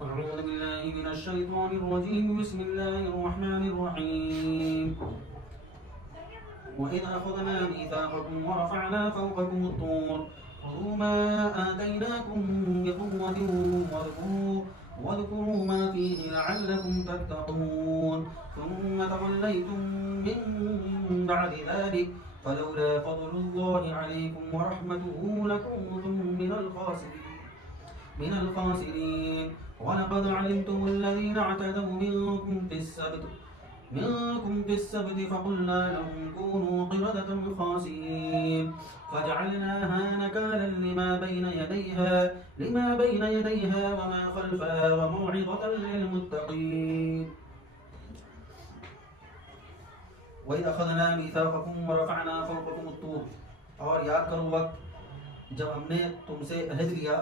أعوذ بالله من الشيطان الرجيم. بسم الله الرحمن الرحيم. وإذ أخذنا ميثاقكم ورفعنا فوقكم الطور خذوا ما آتيناكم بقوة واذكروا ما فيه لعلكم تتقون ثم توليتم من بعد ذلك فلولا فضل الله عليكم ورحمته لكنتم من الخاسرين ولقد علمتم الذين اعتدوا منكم في السبت فقلنا لهم كونوا قردة خاسئين فجعلناها نكالا لما بين يديها وما خلفها وموعظة للمتقين. وَإِذْ أَخَذْنَا مِيثَاقَكُمْ وَرَفَعْنَا فَوْقَكُمُ الطُّورَ، اور یاد کرو وقت جب ہم نے تم سے عہد لیا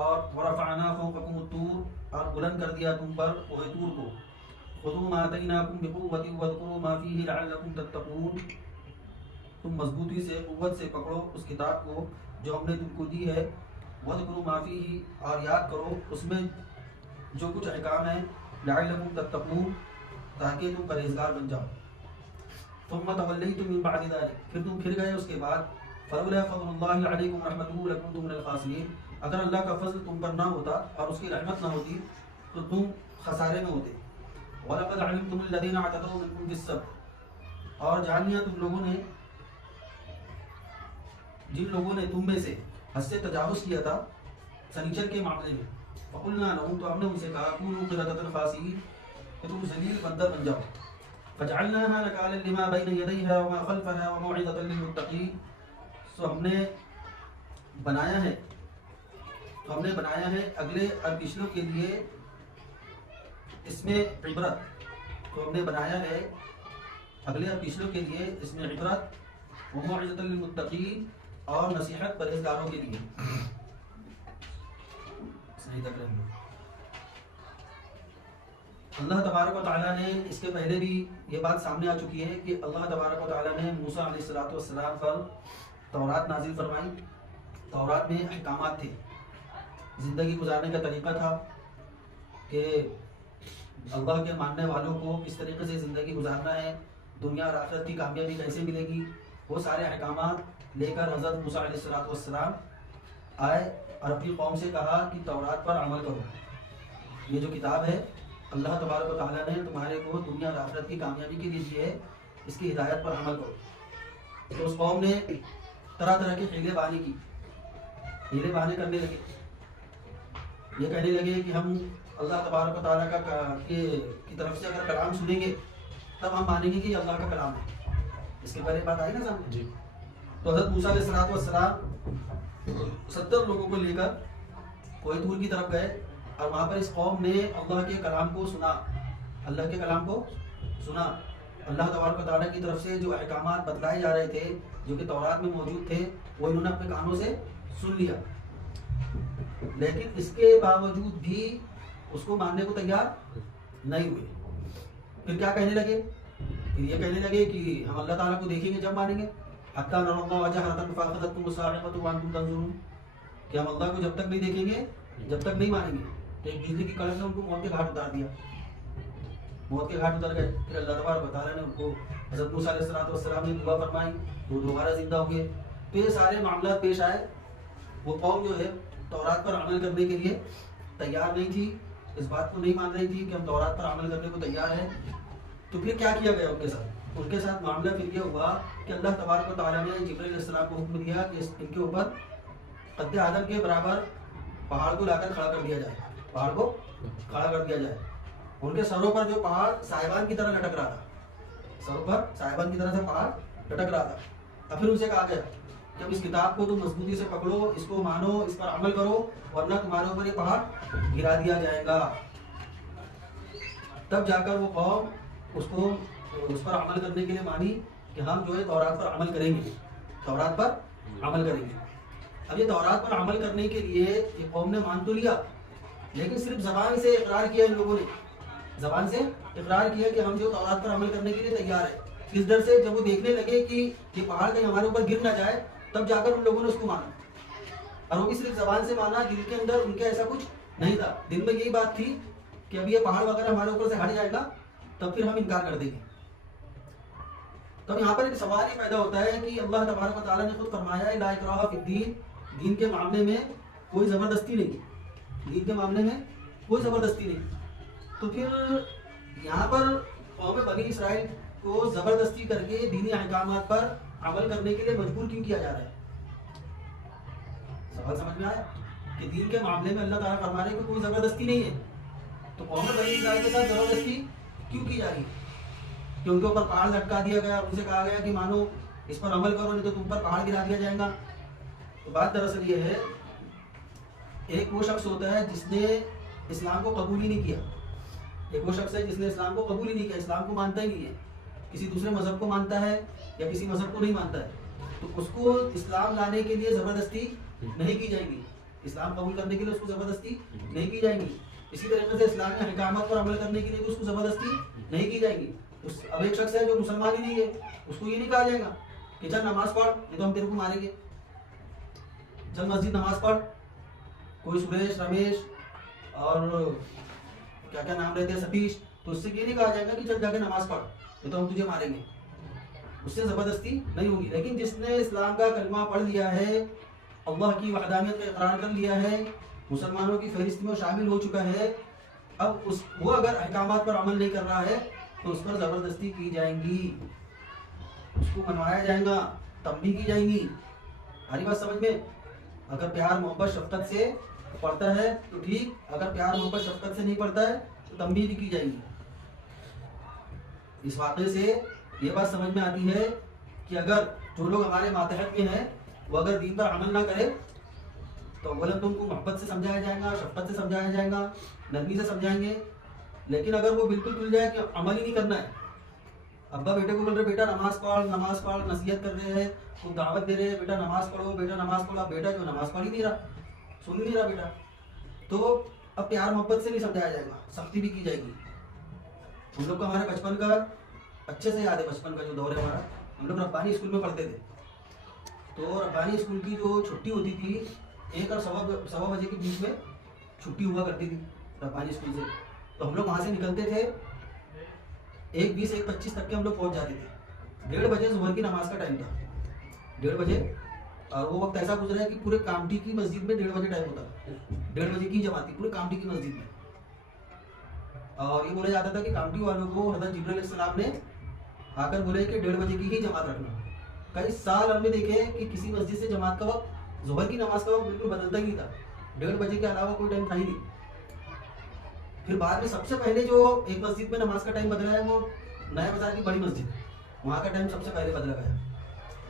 اور وَرَفَعْنَا فَوْقَكُمُ الطُّورَ، اور بلند کر دیا تم پر کوہ طور کو. خُذُوا مَا آتَيْنَاكُمْ بِقُوَّةٍ وَاذْكُرُوا مَا فِيهِ لَعَلَّكُمْ تَتَّقُونَ، تم مضبوطی سے قوت سے پکڑو اس کتاب کو جو ہم نے تم کو دی ہے. وَاذْكُرُوا مَا فِيهِ، اور یاد کرو اس میں جو کچھ احکام ہیں. لَعَلَّكُمْ تَتَّقُونَ، تاکہ تم پرہیزگار بن جاؤ. ثُمَّ تَوَلَّيْتُم مِّن بَعْدِ ذَلِكَ، پھر تم پھر گئے اس کے بعد. فَلَوْلَا فَضْلُ اللَّهِ عَلَيْكُمْ وَرَحْمَتُهُ لَكُنتُم مِّنَ الْخَاسِرِينَ، اگر اللہ کا فضل تم پر نہ ہوتا اور اس کی رحمت نہ ہوتی تو تم خسارے میں ہوتے. وَلَقَدْ عَلِمْتُمُ الَّذِينَ اعْتَدَوْا مِنكُمْ فِي السَّبْتِ، اور جان لیا تم لوگوں نے جن لوگوں نے تم میں سے حد سے تجاوز کیا تھا سنیچر کے معاملے میں. فَقُلْنَا لَهُمْ، تو ہم نے ان سے کہا كُونُوا قِرَدَةً خَاسِئِينَ، کہ تم ذلیل بندر بن جاؤ. فَجَعَلْنَاهَا نَكَالًا لِمَا بَيْنَ يَدَيْهَا وَمَا خَلْفَهَا وَمَوْعِظَةً لِلْمُتَّقِينَ، سو ہم نے بنایا ہے اگلے اور پچھلوں کے لیے اس میں عبرت. تو ہم نے بنایا ہے اگلے اور پچھلوں کے لیے اس میں عبرت، وَمَوْعِظَةً لِلْمُتَّقِينَ، اور نصیحت پرہیزگاروں کے لیے. صحیح تک رہے. اللہ تبارک و تعالیٰ نے اس کے پہلے بھی یہ بات سامنے آ چکی ہے کہ اللہ تبارک و تعالیٰ نے موسیٰ علیہ السلام پر تورات نازل فرمائی. تورات میں احکامات تھے، زندگی گزارنے کا طریقہ تھا کہ اللہ کے ماننے والوں کو کس طریقے سے زندگی گزارنا ہے، دنیا اور آخرت کی کامیابی کیسے ملے گی. وہ سارے احکامات لے کر حضرت موسیٰ علیہ السلام آئے اور اپنی قوم سے کہا کہ تورات پر عمل کرو. یہ جو کتاب ہے اللہ تبارک و تعالیٰ نے تمہارے کو دنیا اور آخرت کی کامیابی کے لیے دی ہے، اس کی ہدایت پر عمل کرو. تو اس قوم نے طرح طرح کے ہیلے بہانے کرنے لگے. یہ کہنے لگے کہ ہم اللہ تبارک و تعالیٰ کی طرف سے اگر کلام سنیں گے تب ہم مانیں گے کہ یہ اللہ کا کلام ہے. اس کے پہلے بات آئی نا سامنے جی. تو حضرت موسیٰ علیہ السلام 70 لوگوں کو لے کر کوہ طور کی طرف گئے اور وہاں پر اس قوم نے اللہ کے کلام کو سنا. اللہ تبارک و تعالیٰ کی طرف سے جو احکامات بتلائے جا رہے تھے جو کہ تورات میں موجود تھے وہ انہوں نے اپنے کانوں سے سن لیا. لیکن اس کے باوجود بھی اس کو ماننے کو تیار نہیں ہوئے. پھر کیا کہنے لگے؟ پھر یہ کہنے لگے کہ ہم اللہ تعالیٰ کو دیکھیں گے جب مانیں گے. حتیٰ نَرَى اللَّهَ جَهْرَةً فَأَخَذَتْكُمُ الصَّاعِقَةُ وَأَنْتُمْ تَنظُرُونَ، کہ ہم اللہ کو جب تک نہیں دیکھیں گے جب تک نہیں مانیں گے. تو ایک بجلی کی کڑک نے ان کو موت کے گھاٹ اتار دیا. موت کے گھاٹ اتر گئے. پھر اللہ تبارک و تعالیٰ نے ان کو حضرت موسیٰ علیہ السلام نے دعا فرمائی، وہ دوبارہ زندہ ہو گئے. تو یہ سارے معاملات پیش آئے. وہ قوم جو ہے تورات پر عمل کرنے کے لیے تیار نہیں تھی، اس بات کو نہیں مان رہی تھی کہ ہم تورات پر عمل کرنے کو تیار ہیں. تو پھر کیا کیا گیا ان کے ساتھ معاملہ پھر یہ ہوا کہ اللہ تبارک و تعالیٰ نے جبرائیل علیہ السلام کو حکم دیا کہ ان کے اوپر قد آدم کے برابر پہاڑ کو لا کر کھڑا کر دیا جائے. ان کے سروں پر جو پہاڑ صاحبان کی طرح لٹک رہا تھا، سروں پر صاحبان کی طرح سے پہاڑ لٹک رہا تھا. اور پھر ان سے کہا گیا کہ اب اس کتاب کو تم مضبوطی سے پکڑو، اس کو مانو، اس پر عمل کرو، ورنہ تمہارے اوپر یہ پہاڑ گرا دیا جائے گا. تب جا کر وہ قوم اس پر عمل کرنے کے لیے مانی کہ ہم جو ہے تورات پر عمل کریں گے. اب یہ تورات پر عمل کرنے کے لیے یہ قوم نے مان تو لیا، لیکن صرف زبان سے اقرار کیا. ان لوگوں نے زبان سے اقرار کیا کہ ہم جو تورات پر عمل کرنے کے لیے تیار ہیں. اس ڈر سے جب وہ دیکھنے لگے کہ یہ پہاڑ کہیں ہمارے اوپر گر نہ جائے تب جا کر ان لوگوں نے اس کو مانا. اور وہ بھی صرف زبان سے مانا، دل کے اندر ان کے ایسا کچھ نہیں تھا. دل میں یہی بات تھی کہ اب یہ پہاڑ وغیرہ ہمارے اوپر سے ہٹ جائے گا تب پھر ہم انکار کر دیں گے. تو اب یہاں پر ایک سوال یہ پیدا ہوتا ہے کہ اللہ تبارک و تعالیٰ نے خود فرمایا لا اکراہ فی الدین, دین کے معاملے میں کوئی زبردستی نہیں, دین کے معاملے میں کوئی زبردستی نہیں. تو پھر یہاں پر قوم بنی اسرائیل کو زبردستی کر کے دینی احکامات پر عمل کرنے کے لیے مجبور کیوں کیا جا رہا ہے؟ سوال سمجھ میں آیا کہ دین کے معاملے میں اللہ تعالیٰ فرما رہے کہ کوئی زبردستی نہیں ہے, تو قوم بنی اسرائیل کے ساتھ زبردستی کیوں کی جا رہی ہے؟ کہ ان کے اوپر پہاڑ لٹکا دیا گیا اور ان سے کہا گیا کہ مانو اس پر عمل کرو نہیں تو تم پر پہاڑ گرا دیا جائے گا. تو بات دراصل یہ ہے, ایک وہ شخص ہوتا ہے جس نے اسلام کو قبول ہی نہیں کیا, ایک وہ شخص ہے جس نے اسلام کو قبول ہی نہیں کیا, اسلام کو مانتا ہی نہیں ہے, کسی دوسرے مذہب کو مانتا ہے یا کسی مذہب کو نہیں مانتا ہے, تو اس کو اسلام لانے کے لیے زبردستی نہیں کی جائے گی, اسلام قبول کرنے کے لیے اس کو زبردستی نہیں کی جائے گی. اسی طریقے سے اسلامی احکامات پر عمل کرنے کے لیے بھی اس کو زبردستی نہیں کی جائے گی. اب ایک شخص ہے جو مسلمان ہی نہیں ہے, اس کو یہ نہیں کہا جائے گا کہ چل نماز پڑھ نہیں تو ہم تیرے کو ماریں گے, چل مسجد نماز پڑھ. کوئی سریش, رمیش اور کیا کیا نام رہتے ہیں, ستیش, تو اس سے یہ نہیں کہا جائے گا کہ چل جا کے نماز پڑھ نہیں تو ہم تجھے ماریں گے, اس سے زبردستی نہیں ہوگی. لیکن جس نے اسلام کا کلمہ پڑھ لیا ہے, اللہ کی وحدانیت کا اقرار کر لیا ہے, مسلمانوں کی فہرست میں شامل ہو چکا ہے, اب وہ اگر احکامات پر عمل نہیں کر رہا ہے تو اس پر زبردستی کی جائیں گی, اس کو منوایا جائے گا, تنبیہ کی جائیں گی. ہماری بات سمجھ میں؟ اگر پیار محبت شفقت سے پڑھتا ہے تو ٹھیک, اگر پیار محبت شفقت سے نہیں پڑھتا ہے تو تنبیہ بھی کی جائیں گی. اس واقعے سے یہ بات سمجھ میں آتی ہے کہ اگر جو لوگ ہمارے ماتحت میں ہیں وہ اگر دین پر عمل نہ کرے تو اولا تو ان کو محبت سے سمجھایا جائے گا, شفقت سے سمجھایا جائے گا, نرمی سے سمجھائیں گے. لیکن اگر وہ بالکل تل جائے کہ عمل ہی نہیں کرنا ہے, ابا بیٹے کو بول رہے بیٹا نماز پڑھ نماز پڑھ, نصیحت کر رہے ہیں, خود دعوت دے رہے ہیں بیٹا نماز پڑھو بیٹا نماز پڑھو, اب بیٹا جو نماز پڑھ ہی نہیں رہا, سن نہیں رہا بیٹا, تو اب پیار محبت سے نہیں سمجھایا جائے گا, سختی بھی کی جائے گی. ہم لوگ کو ہمارے بچپن کا اچھے سے یاد ہے, بچپن کا جو دور ہے ہمارا, ہم لوگ ربانی اسکول میں پڑھتے تھے. تو ربانی اسکول کی جو چھٹی ہوتی تھی 1 اور 1:15 بجے کے بیچ میں چھٹی ہوا کرتی تھی ربانی اسکول سے, تو ہم لوگ وہاں سے نکلتے تھے 1:20 1:25 تک کے ہم لوگ پہنچ جاتے تھے. 1:30 بجے ظہر کی نماز کا ٹائم تھا, 1:30 بجے, اور وہ وقت ایسا گزرا ہے کہ پورے کامٹی کی مسجد میں 1:30 بجے ٹائم ہوتا ہے, 1:30 بجے کی جماعت تھی پورے کامٹی کی مسجد میں. اور یہ بولا جاتا تھا کہ کامٹی والوں کو حضرت جبرائیل علیہ السلام نے آ کر بولے کہ 1:30 بجے کی ہی جماعت رکھنا. کئی سال ہم نے دیکھے کہ کسی مسجد سے جماعت کا وقت, ظہر کی نماز کا وقت بالکل بدلتا ہی نہیں تھا, 1:30 بجے کے علاوہ کوئی ٹائم تھا ہی نہیں. پھر بعد میں سب سے پہلے جو ایک مسجد میں نماز کا ٹائم بدلا ہے وہ نیا بازار کی بڑی مسجد, وہاں کا ٹائم سب سے پہلے بدلا گیا,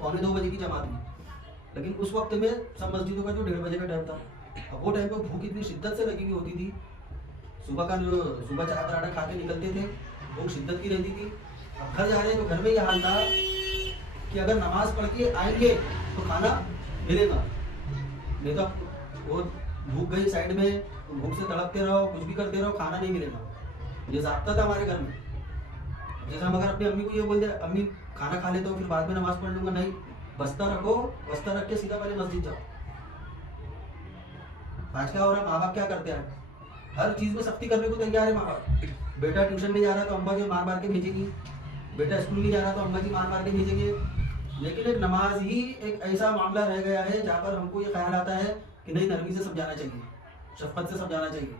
1:45 بجے کی جماعت میں. لیکن اس وقت میں سب مسجدوں کا جو 1:30 بجے کا ٹائم تھا, اب وہ ٹائم پہ بھوک اتنی شدت سے لگی ہوئی ہوتی تھی, صبح چائے پراٹھا کھا کے نکلتے تھے, بھوک شدت کی رہتی تھی. اب گھر جا رہے ہیں تو گھر میں یہ حال تھا کہ اگر نماز پڑھ کے آئیں گے تو کھانا ملے گا, نہیں تو وہ بھوک گئی سائڈ میں, بھوک سے تڑپتے رہو, کچھ بھی کرتے رہو, کھانا نہیں ملے گا. یہ ضابطہ تھا ہمارے گھر میں. جیسے ہم اگر اپنی امی کو یہ بول دیں امی کھانا کھا لیتا ہوں پھر بعد میں نماز پڑھ لوں گا, نہیں, بستہ رکھو, بستہ رکھ کے سیدھا پہلے مسجد جاؤ. آج کیا ہو رہا ہے, ماں باپ کیا کرتے ہیں, ہر چیز میں سختی کرنے کو تیار ہے ماں باپ. بیٹا ٹیوشن نہیں جا رہا تو اماں جی مار مار کے بھیجے گی, بیٹا اسکول نہیں جا رہا تو اماں جی مار مار کے بھیجیں گے. لیکن ایک نماز ہی ایک ایسا معاملہ رہ گیا ہے جہاں پر ہم کو یہ خیال آتا ہے کہ نہیں, نرمی سے سمجھانا چاہیے, شفقت سے سمجھانا چاہیے.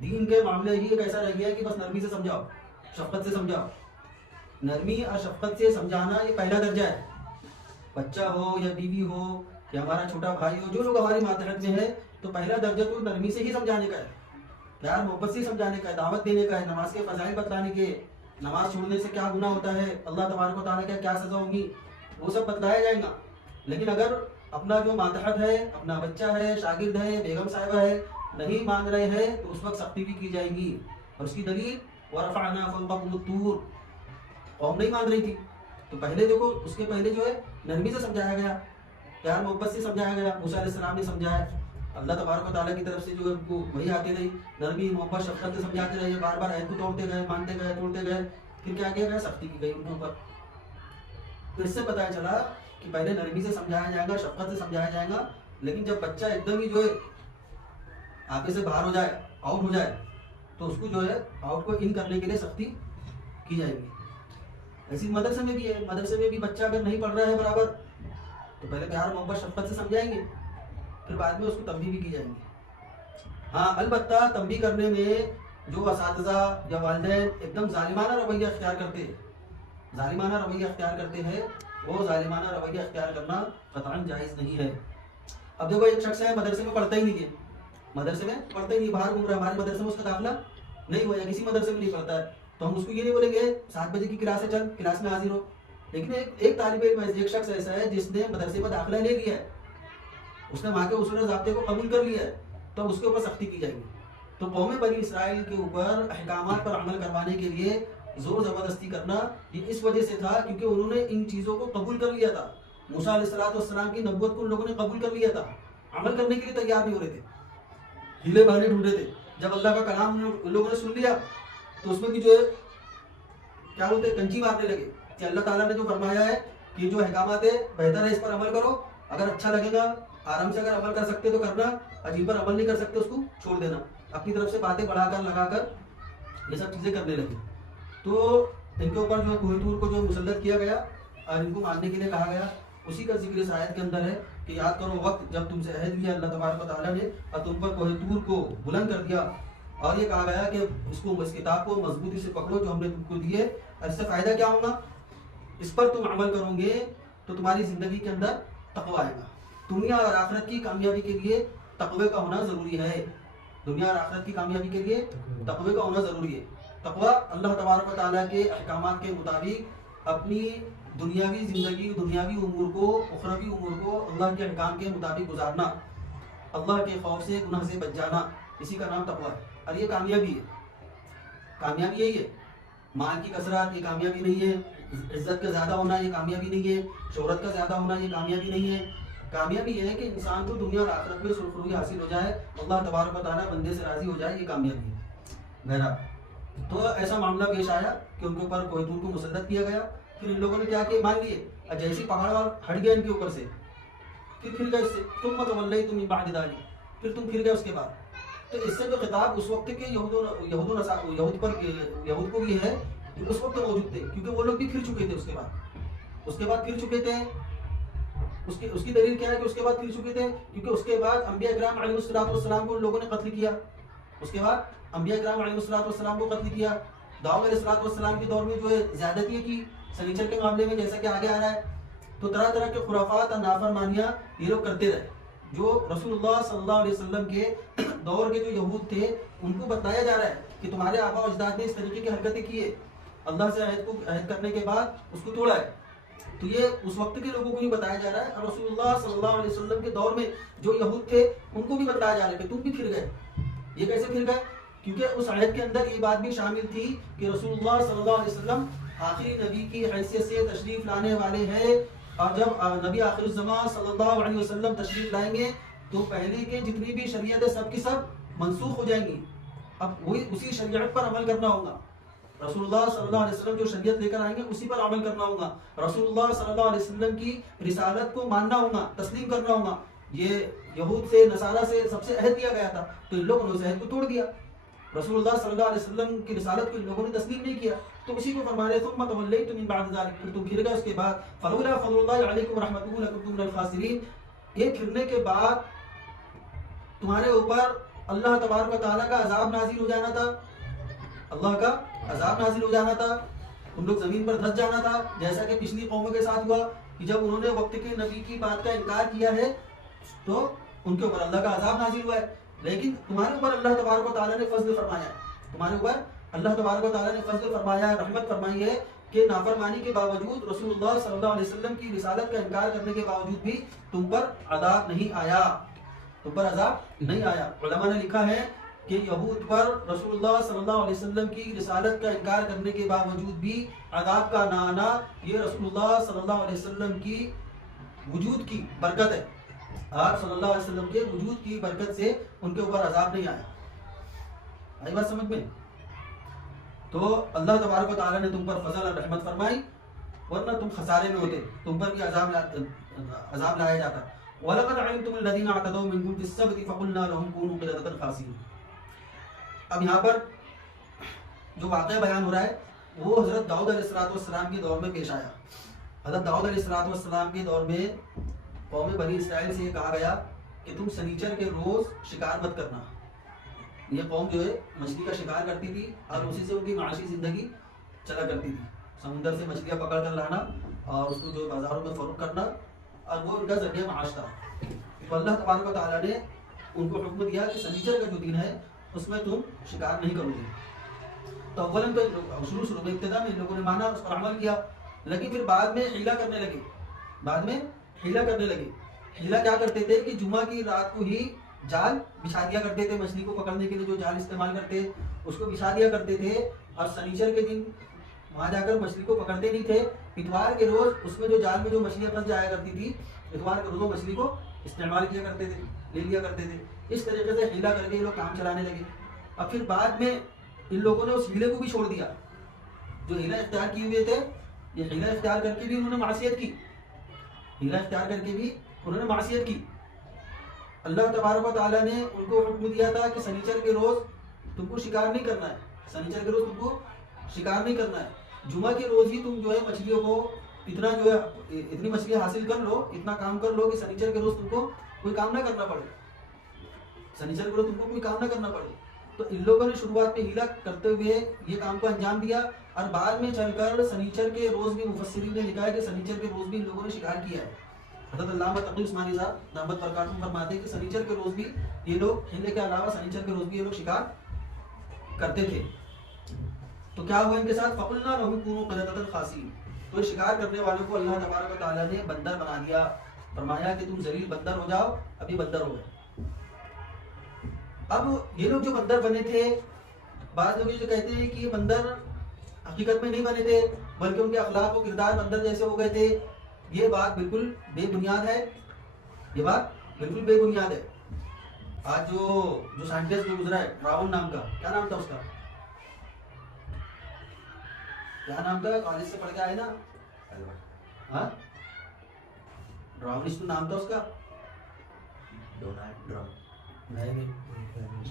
دین کے معاملے ہی ایک ایسا رہ گیا ہے کہ بس نرمی سے سمجھاؤ, شفقت سے سمجھاؤ. نرمی اور شفقت سے سمجھانا یہ پہلا درجہ ہے. بچہ ہو یا بیوی ہو یا ہمارا چھوٹا بھائی ہو, جو لوگ ہماری ماتحت میں ہے, تو پہلا درجہ تو نرمی سے ہی سمجھانے کا ہے, پیار محبت سے سمجھانے کا ہے, دعوت دینے کا ہے, نماز کے فضائل بتلانے کے, نماز چھوڑنے سے کیا گناہ ہوتا ہے, اللہ تبارک و تعالیٰ کا کیا سزا ہوگی, وہ سب بتلایا جائے گا. لیکن اگر اپنا جو ماتحت ہے, اپنا بچہ ہے, شاگرد ہے, بیگم صاحبہ ہے, نہیں مان رہے ہیں تو اس وقت سختی بھی کی جائے گی. اور اس کی دلیل ورفعنا فوقکم الطور, قوم نہیں مان رہی تھی تو پہلے دیکھو اس کے پہلے جو ہے نرمی سے سمجھایا گیا, پیار محبت سے سمجھایا گیا. موسیٰ علیہ السلام نے سمجھایا, اللہ تبارک و تعالیٰ کی طرف سے جو ہے ان کو وہی آتی رہی, نرمی محبت شفقت سے سمجھاتے رہے, بار بار عہد کو توڑتے گئے, مانتے گئے, توڑتے گئے, پھر کیا کیا گیا, سختی کی گئی ان کے اوپر. تو اس سے پتہ چلا کہ پہلے نرمی سے سمجھایا جائے گا, شفقت سے سمجھایا جائے گا. لیکن جب بچہ ایک دم ہی جو ہے آپے سے باہر ہو جائے، آؤٹ ہو جائے، تو اس کو جو ہے آؤٹ کو ان کرنے کے لیے سختی کی جائے گی۔ ایسی مدرسے میں بھی ہے، مدرسے میں بھی بچہ اگر نہیں پڑھ رہا ہے برابر تو پہلے پیار محبت شفقت سے سمجھائیں گے، پھر بعد میں اس کو تنبیہ بھی کی جائیں گی۔ ہاں البتہ تنبیہ کرنے میں جو اساتذہ یا والدین ایک دم ظالمانہ رویہ اختیار کرتے ہیں، ظالمانہ رویہ اختیار کرتے ہیں، وہ ظالمانہ رویہ اختیار کرنا قطعاً جائز نہیں ہے۔ اب دیکھو ایک شخص ہے مدرسے میں پڑھتا ہی نہیں ہے، مدرسے میں پڑھتا ہی نہیں، باہر گھوم رہا ہے، ہمارے مدرسے میں اس کا داخلہ نہیں ہوا یا کسی مدرسے میں نہیں پڑھتا ہے، تو ہم اس کو یہ نہیں بولیں گے 7 بجے کی کلاس ہے چل کلاس میں حاضر ہو۔ لیکن ایک طالب علم ایک شخص ایسا ہے جس نے مدرسے میں داخلہ لے لیا ہے، اس نے وہاں کے اصول و ضابطے کو قبول کر لیا ہے، تو اس کے اوپر سختی کی جائے گی۔ تو قوم بنی اسرائیل کے اوپر احکامات پر عمل کروانے کے لیے زور زبردستی کرنا یہ اس وجہ سے تھا کیونکہ انہوں نے ان چیزوں کو قبول کر لیا تھا۔ موسیٰ علیہ السلام کی نبوت کو ان لوگوں نے قبول کر لیا تھا، عمل کرنے کے لیے تیار نہیں ہو رہے تھے، ہیلے بہانے ڈھونڈ رہے تھے۔ جب اللہ کا کلام ان لوگوں نے سن لیا تو اس میں بھی جو ہے کیا بولتے ہیں کنچی مارنے لگے کہ اللہ تعالیٰ نے جو فرمایا ہے کہ جو احکامات ہے بہتر ہے اس پر عمل کرو، اگر اچھا لگے گا آرام سے اگر عمل کر سکتے تو کرنا، اور جن پر عمل نہیں کر سکتے اس کو چھوڑ دینا۔ اپنی طرف سے باتیں بڑھا کر لگا کر یہ سب چیزیں کرنے لگے، تو ان کے اوپر جو کوہ طور کو جو مسلط کیا گیا اور ان کو ماننے کے لیے کہا گیا، اسی کا ذکر اس آیت کے اندر ہے کہ یاد کرو وقت جب تم سے عہد لیا اللہ تبارک و تعالیٰ نے اور تم پر کوہ طور کو بلند کر دیا، اور یہ کہا گیا کہ اس کتاب کو مضبوطی سے پکڑو جو ہم نے تم کو دی ہے، اور اس سے فائدہ کیا ہوگا، اس پر تم عمل کرو گے تو تمہاری زندگی کے اندر تقوی آئے گا۔ دنیا اور آخرت کی کامیابی کے لیے تقوی کا ہونا ضروری ہے، دنیا اور آخرت کی کامیابی کے لیے تقوی کا ہونا ضروری ہے۔ تقوی اللہ تبارک و تعالیٰ کے احکامات کے مطابق اپنی دنیاوی زندگی، دنیاوی امور کو، اخروی امور کو اللہ کے احکام کے مطابق گزارنا، اللہ کے خوف سے گناہ سے بچ جانا، اسی کا نام تقوی ہے، اور یہ کامیابی ہے۔ کامیابی یہی ہے، مال کی کثرت یہ کامیابی نہیں ہے، عزت کا زیادہ ہونا یہ کامیابی نہیں ہے، شہرت کا زیادہ ہونا یہ کامیابی نہیں ہے۔ کامیابی یہ ہے کہ انسان کو دنیا اور آخرت میں سرخروئی حاصل ہو جائے، اللہ تبارک و تعالیٰ بندے سے راضی ہو جائے، یہ کامیابی ہے۔ بہرحال تو ایسا معاملہ پیش آیا کہ ان کے اوپر کوہ طور کو مسلط کیا گیا، پھر ان لوگوں نے کیا کہ مان لیے، اور جیسی پہاڑ ہٹ گیا ان کے اوپر سے، پھر گئے اس سے، تم متولیتم من بعد ذلک، پھر تم پھر گئے اس کے بعد۔ تو اس سے جو خطاب اس وقت کے یہود کو بھی ہے جو اس وقت موجود تھے، کیونکہ وہ لوگ بھی پھر چکے تھے، اس کے بعد پھر چکے تھے۔ اس کی دلیل کیا ہے کہ اس کے بعد پھر چکے تھے، کیونکہ اس کے بعد انبیاء اکرام علیہ السلام کو ان لوگوں نے قتل کیا، اس کے بعد انبیاء اکرام علیہ السلام کو قتل کیا۔ داؤد علیہ السلام کے دور میں جو ہے زیادتی کی سنیچر کے معاملے میں، جیسا کہ آگے آ رہا ہے، تو طرح طرح کے خرافات اور نافرمانیاں یہ لوگ کرتے رہے، جو رسول اللہ صلی اللہ علیہ وسلم کے دور کے جو یہود تھے ان کو بتایا جا رہا ہے کہ تمہارے آبا و اجداد نے اس طریقے کی حرکتیں کی ہے، اللہ سے عہد کرنے کے بعد اس کو توڑا ہے۔ تو یہ اس وقت کے لوگوں کو بھی بتایا جا رہا ہے، اور رسول اللہ صلی اللہ علیہ وسلم کے دور میں جو یہود تھے ان کو بھی بتایا جا رہا ہے کہ تم بھی پھر گئے۔ یہ کیسے پھر گئے؟ کیونکہ اس عہد کے اندر یہ بات بھی شامل تھی کہ رسول اللہ صلی اللہ علیہ وسلم آخری نبی کی حیثیت سے تشریف لانے والے ہیں، اور جب نبی آخر الزمان صلی اللہ علیہ وسلم تشریف لائیں گے تو پہلے کے جتنی بھی شریعتیں سب کی سب منسوخ ہو جائیں گی، اب وہی اسی شریعت پر عمل کرنا ہوگا۔ رسول اللہ صلی اللہ علیہ وسلم جو شریعت لے کر آئیں گے اسی پر عمل کرنا ہوگا، رسول اللہ صلی اللہ علیہ وسلم کی رسالت کو ماننا ہوگا، تسلیم کرنا ہوگا۔ یہ یہود سے نصارہ سے سب سے عہد دیا گیا تھا، تو ان لوگوں نے اس عہد کو توڑ دیا، رسول اللہ صلی اللہ علیہ وسلم کی رسالت کو ان لوگوں نے تسلیم نہیں کیا، تو اسی کو فرما رہے ثم تولیتم من بعد ذلک، پھر تم پھر گئے اس کے بعد، فلولا فضل اللہ علیکم ورحمتہ لکنتم من الخاسرین۔ یہ پھرنے کے بعد تمہارے اوپر اللہ تبارک و تعالیٰ کا عذاب نازل ہو جانا تھا، اللہ کا عذاب نازل ہو جانا تھا، تم لوگ زمین پر دھس جانا تھا، جیسا کہ پچھلی قوموں کے ساتھ ہوا کہ جب انہوں نے وقت کے نبی کی بات کا انکار کیا ہے تو ان کے اوپر اللہ کا عذاب نازل ہوا ہے۔ لیکن تمہارے اوپر اللہ تبارک و تعالیٰ نے فضل فرمایا ہے، تمہارے اوپر اللہ تبارک و تعالیٰ نے فضل فرمایا ہے، رحمت فرمائی ہے کہ نافرمانی کے باوجود، رسول اللہ صلی اللہ علیہ وسلم کی رسالت کا انکار کرنے کے باوجود بھی تم پر عذاب نہیں آیا، تم پر عذاب نہیں آیا۔ علماء نے لکھا ہے کہ یہود پر رسول اللہ صلی اللہ علیہ وسلم کی رسالت کا انکار کرنے کے باوجود بھی عذاب کا نہ آنا یہ رسول اللہ صلی اللہ علیہ وسلم کی وجود کی برکت ہے، آپ صلی اللہ علیہ وسلم کے وجود کی برکت سے ان کے اوپر عذاب نہیں آیا۔ آئی بات سمجھ میں؟ تو اللہ تبارک و تعالیٰ نے تم پر فضل اور رحمت فرمائی، ورنہ تم خسارے میں ہوتے، تم پر بھی عذاب لایا جاتا۔ وَلَقَدْ عَلِمْتُمُ الَّذِينَ اعْتَدَوْا مِنْكُمْ فِي السَّبْتِ فَقُلْنَا لَهُمْ كُونُوا قِرَدَةً خَاسِئِينَ. اب یہاں پر جو واقعہ بیان ہو رہا ہے وہ حضرت داؤد علیہ السلام کے دور میں پیش آیا. حضرت داؤد علیہ السلام کے دور میں قوم بنی اسرائیل سے یہ کہا گیا کہ تم سنیچر کے روز شکار مت کرنا. یہ قوم جو ہے مچھلی کا شکار کرتی تھی اور اسی سے ان کی معاشی زندگی چلا کرتی تھی. سمندر سے مچھلیاں پکڑ کر لانا اور اس کو جو بازاروں میں فروخت کرنا اور وہ ان کا ذریعہ معاش تھا. تو اللہ تبارک و تعالیٰ نے ان کو حکم دیا کہ سنیچر کا جو دن ہے اس میں تم شکار نہیں کرو گے. تو اولاً تو شروع میں ابتدا میں ان لوگوں نے مانا, اس پر عمل کیا, لیکن پھر بعد میں حیلہ کرنے لگے. حیلہ کیا کرتے تھے کہ جمعہ کی رات کو ہی جال بچھا دیا کرتے تھے. مچھلی کو پکڑنے کے لیے جو جال استعمال کرتے اس کو بچھا دیا کرتے تھے اور سنیچر کے دن وہاں جا کر مچھلی کو پکڑتے نہیں تھے. اتوار کے روز اس میں جو جال میں جو مچھلیاں پھنس جایا کرتی تھی, اتوار کے روز وہ مچھلی کو استعمال کیا کرتے تھے, لے لیا کرتے تھے. اس طریقے سے حیلہ کر کے یہ لوگ کام چلانے لگے. اور پھر بعد میں ان لوگوں نے اس حیلے کو بھی چھوڑ دیا. جو حیلہ اختیار کیے ہوئے تھے, یہ حیلہ اختیار کر کے بھی انہوں نے معصیت کی. اللہ تبارک و تعالیٰ نے ان کو حکم دیا تھا کہ سنیچر کے روز تم کو شکار نہیں کرنا ہے. جمعہ کے روز ہی تم جو ہے مچھلیوں کو اتنی مچھلیاں حاصل کر لو, اتنا کام کر لو کہ سنیچر کے روز تم کو کوئی کام نہ کرنا پڑے. تو ان لوگوں نے شروعات میں حیلہ کرتے ہوئے یہ کام کو انجام دیا اور بعد میں چل کر سنیچر کے روز بھی مفسرین نے لکھا ہے کہ سنیچر کے روز بھی ان لوگوں نے شکار کیا ہے. حضرت علامہ تقی عثمانی صاحب رحمت برکاتہ فرماتے ہیں کہ سنیچر کے روز بھی یہ لوگ حیلے کے علاوہ سنیچر کے روز بھی یہ لوگ شکار کرتے تھے. تو کیا ہوا ان کے ساتھ؟ فَقُلْنَا لَهُمْ كُونُوا قِرَدَةً خَاسِئِينَ. تو شکار کرنے والوں کو اللہ تبارک و تعالیٰ نے بندر بنا دیا. فرمایا کہ تم ذلیل بندر ہو جاؤ. ابھی بندر ہو گئے. اب یہ لوگ جو بندر بنے تھے, بعض لوگ جو کہتے ہیں کہ یہ بندر حقیقت میں نہیں بنے تھے بلکہ ان کے اخلاق و کردار بندر جیسے ہو گئے تھے. یہ بات بالکل بے بنیاد ہے. آج جو سائنٹسٹ جو گزرا ہے راہل نام کا, کیا نام تھا اس کا, کالج سے پڑھ کے آئے نا, ڈراؤنسٹ نام تھا اس کا, نہیں,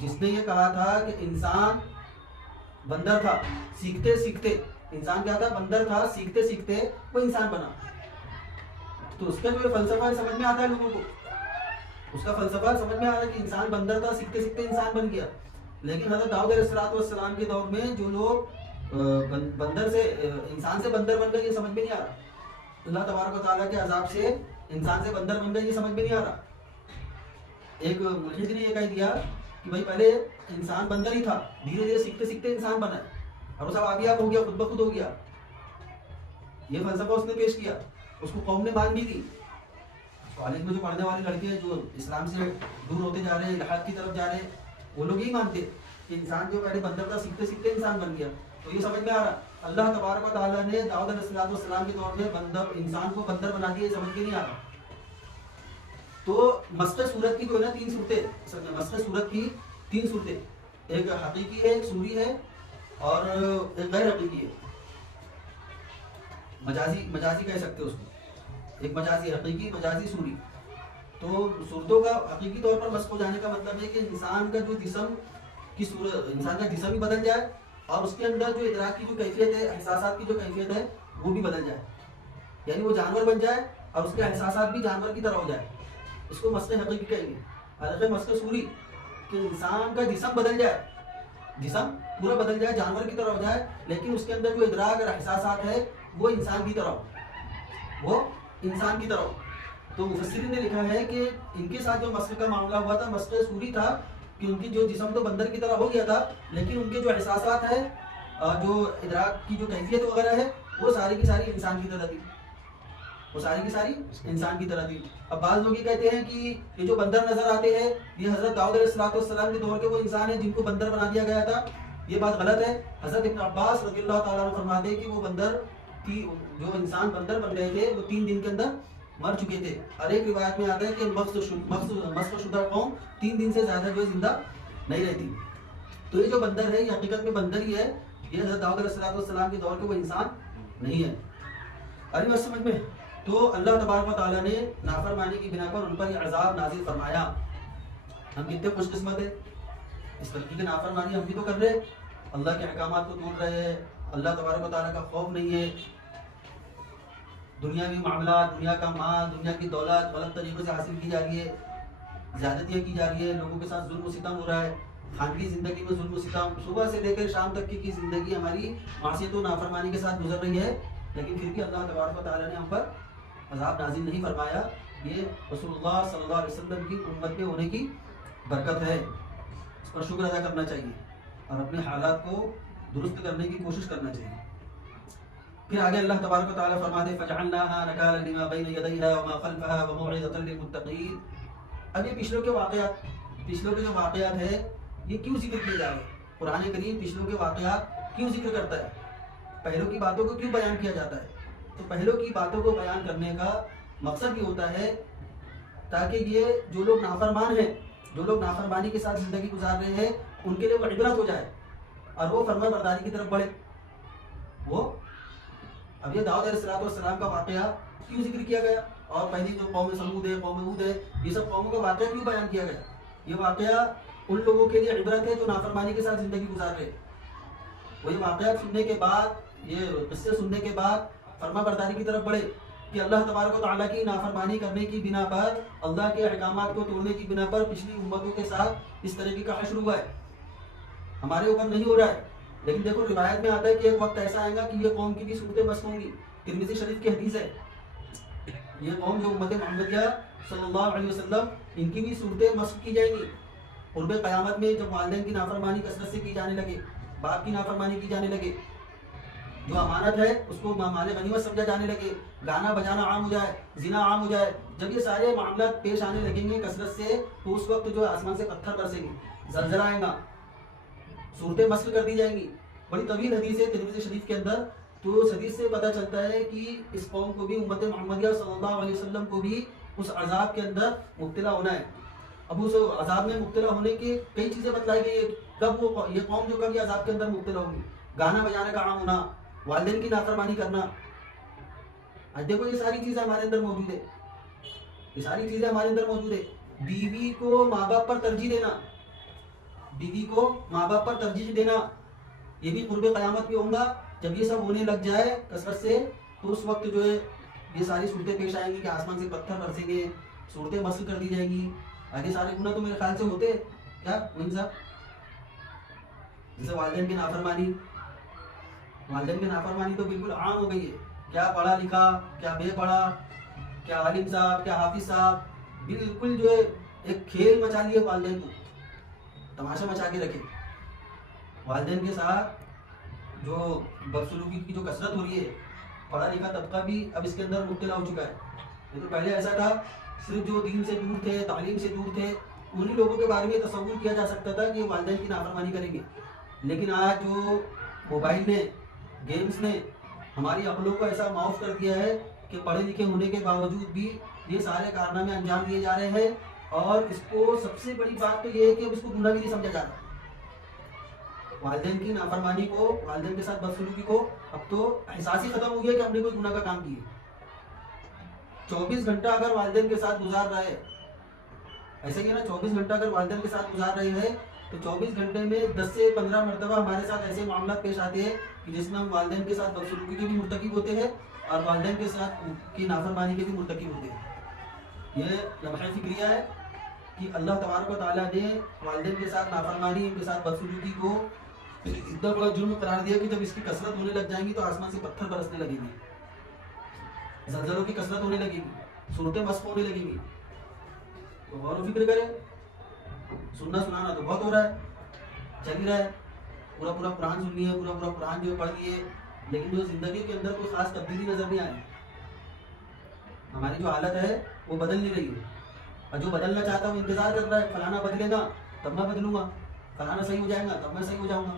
جس نے یہ کہا تھا کہ انسان بندر تھا سیکھتے سیکھتے, انسان کیا تھا, بندر تھا, سیکھتے سیکھتے وہ انسان بنا. تو اس کا جو فلسفہ سمجھ میں آتا ہے لوگوں کو, اس کا فلسفہ سمجھ میں آ رہا ہے کہ انسان بندر تھا, سیکھتے سیکھتے انسان بن گیا. لیکن حضرت داؤد علیہ السلام کے دور میں جو لوگ بندر سے انسان سے بندر بن گئے یہ سمجھ میں نہیں آ رہا. اللہ تبارک و تعالیٰ کے عذاب سے انسان سے بندر بن گئے یہ سمجھ میں نہیں آ رہا. ایک ملحد نے یہ کہہ دیا کہ بھائی پہلے انسان بندر ہی تھا, دھیرے دھیرے سیکھتے سیکھتے انسان بنا اور وہ سب آبیاب ہو گیا, خود بخود ہو گیا. یہ فلسفہ اس نے پیش کیا, اس کو قوم نے مان بھی دی. کالج میں جو پڑھنے والے لڑکے ہیں جو اسلام سے دور ہوتے جا رہے ہیں, الحاد کی طرف جا رہے ہیں, وہ لوگ یہی مانتے کہ انسان جو پہلے بندر تھا سیکھتے سیکھتے انسان بن گیا. تو یہ سمجھ میں آ رہا اللہ تبارک و تعالیٰ نے داؤد علیہ السلام کے دور میں انسان کو بندر بنا دیا, یہ سمجھ کے نہیں آ رہا. تو مسخ صورت کی جو ہے نا 3 صورتیں, مسخ صورت کی 3 صورتیں, ایک حقیقی ہے, ایک سوری ہے اور ایک غیر حقیقی ہے. مجازی کہہ سکتے اس کو, ایک مجازی, حقیقی, مجازی, سوری. تو صورتوں کا حقیقی طور پر مسخ ہو جانے کا مطلب ہے کہ انسان کا جو جسم کی صورت, انسان کا جسم ہی بدل جائے اور اس کے اندر جو ادراک کی جو کیفیت ہے, احساسات کی جو کیفیت ہے وہ بھی بدل جائے. یعنی وہ جانور بن جائے اور اس کے احساسات بھی جانور کی طرح ہو جائے. اس کو مسخ حقیقی کہیں گے. حالانکہ مسخ سوری کہ انسان کا جسم بدل جائے, جسم پورا بدل جائے, جانور کی طرح ہو جائے, لیکن اس کے اندر جو ادراک اور احساسات ہے وہ انسان کی طرح ہو. تو مفسرین نے لکھا ہے کہ ان کے ساتھ جو مسخ کا معاملہ ہوا تھا مسخ سوری تھا کہ ان کی جو جسم تو بندر کی طرح ہو گیا تھا لیکن ان کے جو احساسات ہے, جو ادراک کی جو کیفیت وغیرہ ہے وہ ساری کی ساری انسان کی طرح تھی. اب بعض لوگ یہ کہتے ہیں کہ یہ جو بندر نظر آتے ہیں یہ حضرت داؤد علیہ السلام کے دور کے وہ انسان ہیں جن کو بندر بنا دیا گیا تھا. یہ بات غلط ہے. حضرت ابن عباس رضی اللہ تعالیٰ عنہ فرماتے ہیں کہ وہ بندر کی جو انسان بندر بن گئے تھے وہ 3 دن کے اندر مر چکے تھے. اور ایک روایت میں آتا ہے کہ مسخ شدہ قوم 3 دن سے زیادہ جو زندہ نہیں رہتی. تو یہ جو بندر ہے یہ حقیقت میں بندر ہی ہے, یہ حضرت داؤد علیہ السلام کے دور کے وہ انسان نہیں ہے. ارے بس سمجھ میں تو اللہ تبارک و تعالیٰ نے نافرمانی کی بنا پر ان پر یہ عذاب نازل فرمایا. ہم کتنے خوش قسمت ہیں, اس طریقے کی نافرمانی ہم بھی تو کر رہے ہیں, اللہ کے احکامات کو توڑ رہے ہیں, اللہ تبارک و تعالیٰ کا خوف نہیں ہے, دنیاوی معاملات, دنیا کا مال, دنیا کی دولت غلط طریقے سے حاصل کی جا رہی ہے, زیادتیاں کی جا رہی ہے, لوگوں کے ساتھ ظلم و ستم ہو رہا ہے, خانگی زندگی میں ظلم و ستم, صبح سے لے کر شام تک کی زندگی ہماری معصیت و نافرمانی کے ساتھ گزر رہی ہے, لیکن پھر بھی اللہ تبارک و تعالیٰ نے ہم پر عذاب نازل نہیں فرمایا. یہ رسول اللہ صلی اللہ علیہ وسلم کی امت میں ہونے کی برکت ہے, اس پر شکر ادا کرنا چاہیے اور اپنے حالات کو درست کرنے کی کوشش کرنا چاہیے. پھر آگے اللہ تبارک و تعالیٰ فرماتے فَجَعَلْنَاهَا نَكَالًا لِمَا بَيْنَ يَدَيْهَا وَمَا خَلْفَهَا وَمَوْعِظَةً لِلْمُتَّقِينَ. اب یہ پچھلوں کے جو واقعات ہے یہ کیوں ذکر کیے جا رہے ہیں؟ قرآن کریم پچھلوں کے واقعات کیوں ذکر کرتا ہے, پہلوں کی باتوں کو کیوں بیان کیا جاتا ہے؟ تو پہلوں کی باتوں کو بیان کرنے کا مقصد یہ ہوتا ہے تاکہ یہ جو لوگ نافرمان ہیں, جو لوگ نافرمانی کے ساتھ زندگی گزار رہے ہیں, ان کے لیے وہ عبرت ہو جائے اور وہ فرما برداری کی طرف بڑھے. وہ اب یہ داؤد علیہ السلام کا واقعہ کیوں ذکر کیا گیا, اور پہلی جو قوم سمود ہے, قوم ہود ہے, یہ سب قوموں کا واقعہ کیوں بیان کیا گیا؟ یہ واقعہ ان لوگوں کے لیے عبرت ہے جو نافرمانی کے ساتھ زندگی گزار رہے. وہ یہ واقعات سننے کے بعد, یہ قصے سننے کے بعد فرما برداری کی طرف بڑھے کہ اللہ تبارک و تعالیٰ کی نافرمانی کرنے کی بنا پر, اللہ کے احکامات کو توڑنے کی بنا پر پچھلی امتوں کے ساتھ اس طریقے کا حشر ہوا ہے. ہمارے اوپر نہیں ہو رہا ہے, لیکن دیکھو روایت میں آتا ہے کہ ایک وقت ایسا آئے گا کہ یہ قوم کی بھی صورتیں مست ہوں گی. ترمذی شریف کی حدیث ہے, یہ قوم جو امت محمدیہ صلی اللہ علیہ وسلم, ان کی بھی صورتیں مست کی جائیں گی قرب قیامت میں, جب والدین کی نافرمانی کثرت سے کی جانے لگے, باپ کی نافرمانی کی جانے لگے, جو امانت ہے اس کو مال غنیمت سمجھا جانے لگے, گانا بجانا عام ہو جائے, زنا عام ہو جائے. جب یہ سارے معاملات پیش آنے لگیں گے کثرت سے, تو اس وقت جو آسمان سے پتھر برسیں گے, زلزلہ آئے گا, صورتیں مسخ کر دی جائیں گی. بڑی طویل حدیث ہے ترمذی شریف کے اندر. تو اس حدیث سے پتہ چلتا ہے کہ اس قوم کو بھی, امت محمدیہ صلی اللہ علیہ وسلم کو بھی اس عذاب کے اندر مبتلا ہونا ہے. اب اس عذاب میں مبتلا ہونے کی کئی چیزیں بتلائی گئی. کب وہ یہ قوم جو کب یہ عذاب کے اندر مبتلا ہوگی, گانا بجانے کا عام ہونا, والدین کی نافرمانی کرنا. آج دیکھو یہ ساری چیزیں ہمارے اندر موجود ہے, یہ ساری چیزیں ہمارے اندر موجود ہے. بیوی کو ماں باپ پر ترجیح دینا, بیوی کو ماں باپ پر ترجیح دینا, یہ بھی قرب قیامت بھی ہوگا. جب یہ سب ہونے لگ جائے کثرت سے, تو اس وقت جو ہے یہ ساری صورتیں پیش آئیں گی کہ آسمان سے پتھر برسیں گے, صورتیں مسخ کر دی جائیں گی. آگے سارے گناہ تو میرے خیال سے ہوتے کیا وہی سب, جیسے والدین کی نافرمانی. والدین کی نافرمانی تو بالکل عام ہو گئی ہے. کیا پڑھا لکھا, کیا بے پڑھا, کیا عالم صاحب, کیا حافظ صاحب, بالکل جو ہے ایک کھیل مچا لیے, والدین کو تماشا مچا کے رکھے. والدین کے ساتھ جو بدسلوکی کی جو کثرت ہو رہی ہے, پڑھا لکھا طبقہ بھی اب اس کے اندر مبتلا ہو چکا ہے. یہ تو پہلے ایسا تھا, صرف جو دین سے دور تھے, تعلیم سے دور تھے, انہی لوگوں کے بارے میں تصور کیا جا سکتا تھا کہ والدین کی نافرمانی کریں گے. لیکن آج جو موبائل نے, گیمز نے ہماری عقلوں کو ایسا معاف کر دیا ہے کہ پڑھے لکھے ہونے کے باوجود بھی یہ سارے کارنامے انجام دیے جا رہے ہیں. اور اس کو سب سے بڑی بات تو یہ ہے کہ اب اس کو گناہ بھی نہیں سمجھا جاتا. والدین کی نافرمانی کو, والدین کے ساتھ بدسلوکی کو اب تو احساس ہی ختم ہو گیا کہ ہم نے کوئی گناہ کا کام کیا. 24 گھنٹہ اگر والدین کے ساتھ گزار رہا ہے, ایسے کہ نا 24 گھنٹہ اگر والدین کے ساتھ گزار رہے ہیں, تو 24 گھنٹے میں 10 سے 15 مرتبہ ہمارے ساتھ ایسے معاملات پیش آتے ہیں کہ جس میں ہم والدین کے ساتھ بدسلوکی کے بھی مرتکب ہوتے ہیں اور والدین کے ساتھ کی نافرمانی کے بھی مرتکب ہوتے ہیں. یہ لمحہ فکریہ ہے کہ اللہ تبارک و تعالیٰ نے والدین کے ساتھ نافرمانی, ان کے ساتھ بدسلوکی کو اتنا بڑا جرم قرار دیا کہ جب اس کی کثرت ہونے لگ جائیں گی تو آسمان سے پتھر برسنے لگیں گے, زلزلوں کی کثرت ہونے لگے گی, صورتیں مسخ ہونے لگیں گی. تو غور و فکر کریں. سننا سنانا تو بہت ہو رہا ہے, چل ہی رہا ہے, پورا قرآن سن لیے, پورا قرآن جو پڑھ لیے, لیکن جو زندگی کے اندر کوئی خاص تبدیلی نظر نہیں آئی. ہماری جو حالت ہے وہ بدل نہیں رہی ہے, اور جو بدلنا چاہتا ہے وہ انتظار کر رہا ہے, فلانا بدلے گا تب میں بدلوں گا, فلانا صحیح ہو جائے گا تب میں صحیح ہو جاؤں گا.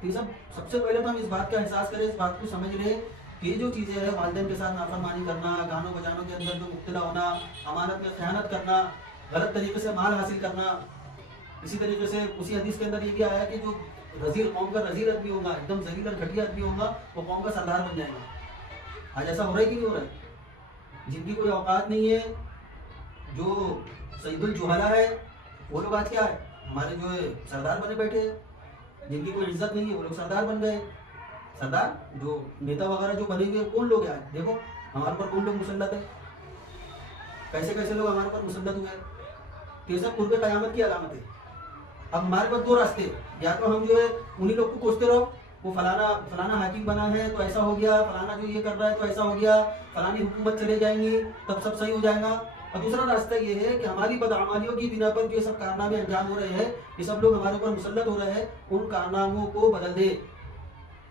تو یہ سب سے پہلے تو ہم اس بات کا احساس کریں, اس بات کو سمجھ لیں کہ یہ جو چیزیں ہیں, والدین کے ساتھ نافرمانی کرنا, گانوں بجانوں کے اندر جو مبتلا ہونا, امانت میں خیانت کرنا, غلط طریقے سے مال حاصل کرنا. اسی طریقے سے اسی حدیث کے اندر یہ بھی آیا کہ جو رذیل قوم کا رذیل آدمی ہوگا, ایک دم ذلیل اور گھٹیا آدمی ہوگا, وہ قوم کا سردار بن جائے گا. آج ایسا ہو رہا ہے کہ نہیں ہو رہا ہے؟ جن کی کوئی اوقات نہیں ہے، جو سید الجہلا ہے، وہ لوگ آج کیا ہے ہمارے جو ہے سردار بنے بیٹھے ہیں. جن کی کوئی عزت نہیں ہے وہ لوگ سردار بن گئے. سردار جو نیتا وغیرہ جو بنے ہوئے کون لوگ ہیں؟ دیکھو ہمارے اوپر کون لوگ مسلط ہے، کیسے کیسے لوگ ہمارے اوپر مسلط ہوئے. تو یہ سب قرب قیامت کی علامت ہے. اب ہمارے پاس دو راستے، یا تو ہم جو ہے انہی لوگ کو کوستے رہو، وہ فلانا حاکم بنا ہے تو ایسا ہو گیا، فلانا جو یہ کر رہا ہے تو ایسا ہو گیا، فلانی حکومت چلے جائیں گی تب سب صحیح ہو جائے گا. اور دوسرا راستہ یہ ہے کہ ہماری بدعمالیوں کی بنا پر جو سب کارنامے انجام ہو رہے ہیں، یہ سب لوگ ہمارے اوپر مسلط ہو رہے ہیں، ان کارناموں کو بدل دے.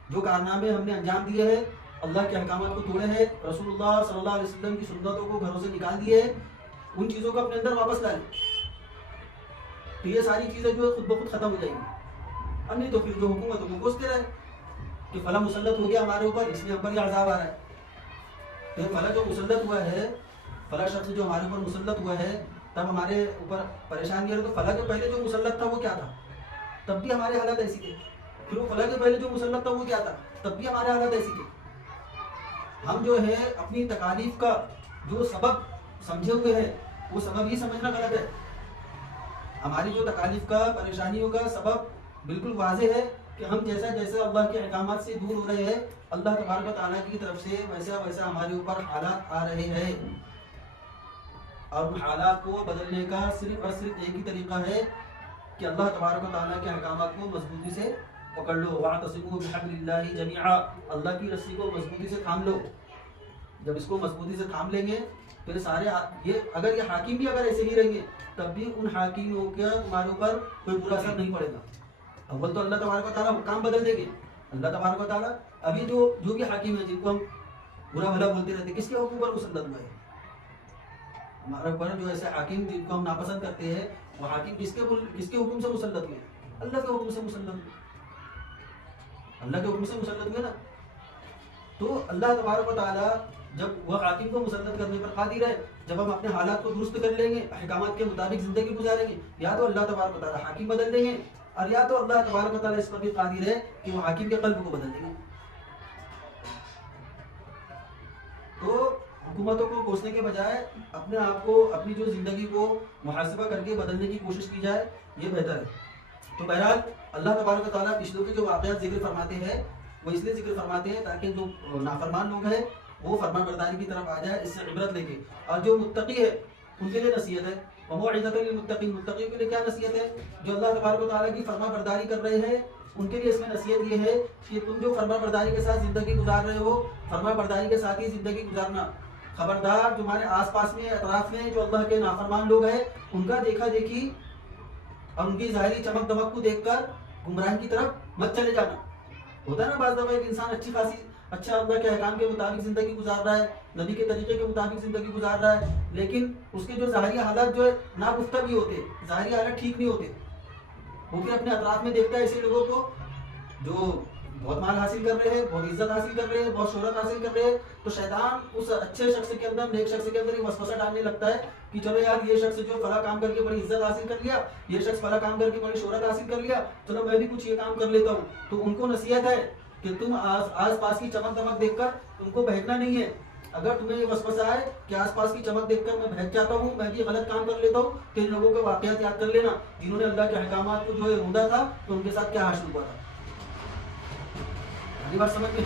جو کارنامے ہم نے انجام دیے ہیں، اللہ کے احکامات کو توڑے ہیں، رسول اللہ صلی اللہ علیہ وسلم کی سنتوں کو گھروں سے نکال دیے ہیں، ان چیزوں کو اپنے اندر واپس لائیں. تو یہ ساری چیزیں جو ہے خود بخود ختم ہو جائیں گی. اب نہیں تو پھر جو حکومتوں کو کوستے رہے کہ فلاں مسلط ہو گیا ہمارے اوپر، اس لیے ہم پر یہ عذاب آ رہا ہے. تو فلاں جو مسلط ہوا ہے، فلاں شخص جو ہمارے اوپر مسلط ہوا ہے، تب ہمارے اوپر پریشانی ہے. تو فلاں کے پہلے جو مسلط تھا وہ کیا تھا؟ تب بھی ہمارے حالات ایسی تھے. پھر وہ فلاں کے پہلے جو مسلط تھا وہ کیا تھا؟ تب بھی ہمارے حالات ایسی تھے. ہم جو ہے اپنی تکالیف کا جو سبب سمجھے ہوئے ہیں، وہ سبب ہی سمجھنا غلط ہے. ہماری جو تکالیف کا، پریشانیوں کا سبب بالکل واضح ہے کہ ہم جیسا جیسا اللہ کے احکامات سے دور ہو رہے ہیں، اللہ تبارک و تعالیٰ کی طرف سے ویسا ویسا ہمارے اوپر حالات آ رہے ہیں. اور ان حالات کو بدلنے کا صرف اور صرف ایک ہی طریقہ ہے کہ اللہ تبارک و تعالیٰ کے احکامات کو مضبوطی سے پکڑ لو. وَاعْتَصِمُوا بِحَبْلِ اللَّهِ جَمِيعًا، اللہ کی رسی کو مضبوطی سے تھام لو. جب اس کو مضبوطی سے تھام لیں گے تو یہ سارے اگر یہ حاکم بھی اگر ایسے ہی رہیں گے تب بھی ان حاکموں کا تمہارے اوپر کوئی برا اثر نہیں پڑے گا. اول تو اللہ تبارک و تعالیٰ حکام بدل دیں گے. اللہ تبارک و تعالیٰ ابھی جو بھی حاکم ہیں، جن کو ہم برا بھلا بولتے رہتے ہیں، کس کے حکم پر مسلط ہوئے ہیں؟ ہمارے اوپر جو ایسے حاکم جن کو ہم ناپسند کرتے ہیں، وہ حاکم کس کے حکم سے مسلط ہوئے؟ اللہ کے حکم سے مسلط ہوئے. اللہ کے حکم سے مسلط ہوئے نا. تو اللہ تبارک و تعالیٰ جب وہ حاکم کو مسلط کرنے پر قادر ہے، جب ہم اپنے حالات کو درست کر لیں گے، احکامات کے مطابق زندگی گزاریں گے، یا تو اللہ تبارک و تعالیٰ حاکم بدل دیں گے، اور یا تو اللہ تبارک و تعالیٰ اس پر بھی قادر ہے کہ وہ حاکم کے قلب کو بدل دیں گے. تو حکومتوں کو کوسنے کے بجائے اپنے آپ کو، اپنی جو زندگی کو محاسبہ کر کے بدلنے کی کوشش کی جائے، یہ بہتر ہے. تو بہرحال اللہ تبارک و تعالیٰ پچھلوں کے جو واقعات ذکر فرماتے ہیں، وہ اس لیے ذکر فرماتے ہیں تاکہ جو نافرمان لوگ ہیں وہ فرمان برداری کی طرف آ جائے، اس سے عبرت لے کے. اور جو متقی ہے ان کے لیے نصیحت ہے. وَمَوْعِظَةً لِّلْمُتَّقِينَ، متقیوں کے لیے کیا نصیحت ہے؟ جو اللہ تبارک و تعالیٰ کی فرمان برداری کر رہے ہیں ان کے لیے اس میں نصیحت یہ ہے کہ تم جو فرمان برداری کے ساتھ زندگی گزار رہے ہو، فرمان برداری کے ساتھ ہی زندگی گزارنا. خبردار جو ہمارے آس پاس میں، اطراف میں جو اللہ کے نافرمان لوگ ہیں، ان کا دیکھا دیکھی اور ان کی ظاہری چمک دمک کو دیکھ کر گمراہی کی طرف مت چلے جانا. ہوتا ہے نا بعض دفعہ ایک انسان اچھا اللہ کے احکام کے مطابق زندگی گزار رہا ہے، نبی کے طریقے کے مطابق زندگی گزار رہا ہے، لیکن اس کے جو ظاہری حالات جو ہے ناگفتہ بھی ہوتے، ظاہری حالات ٹھیک نہیں ہوتے. وہ پھر اپنے اطراف میں دیکھتا ہے ایسے لوگوں کو جو بہت مال حاصل کر رہے ہیں، بہت عزت حاصل کر رہے ہیں، بہت شہرت حاصل کر رہے ہیں. تو شیطان اس اچھے شخص کے اندر، نیک شخص کے اندر یہ وسوسہ ڈالنے لگتا ہے کہ چلو یار یہ شخص جو فلاں کام کر کے بڑی عزت حاصل کر لیا، یہ شخص فلاں کام کر کے بڑی شہرت حاصل کر لیا، چلو میں بھی کچھ یہ کام کر لیتا ہوں. تو ان کو نصیحت ہے کہ تم آس پاس کی چمک دمک دیکھ کر تم کو بہکنا نہیں ہے. اگر تمہیں یہ وسوسہ آئے کہ آس پاس کی چمک دیکھ کر میں بہک جاتا ہوں، میں بھی غلط کام کر لیتا ہوں، تو ان لوگوں کے واقعات یاد کر لینا جنہوں نے اللہ کے احکامات کو جو ہے روندہ تھا، تو ان کے ساتھ کیا حاصل ہوا تھا. اگلی بات سمجھ میں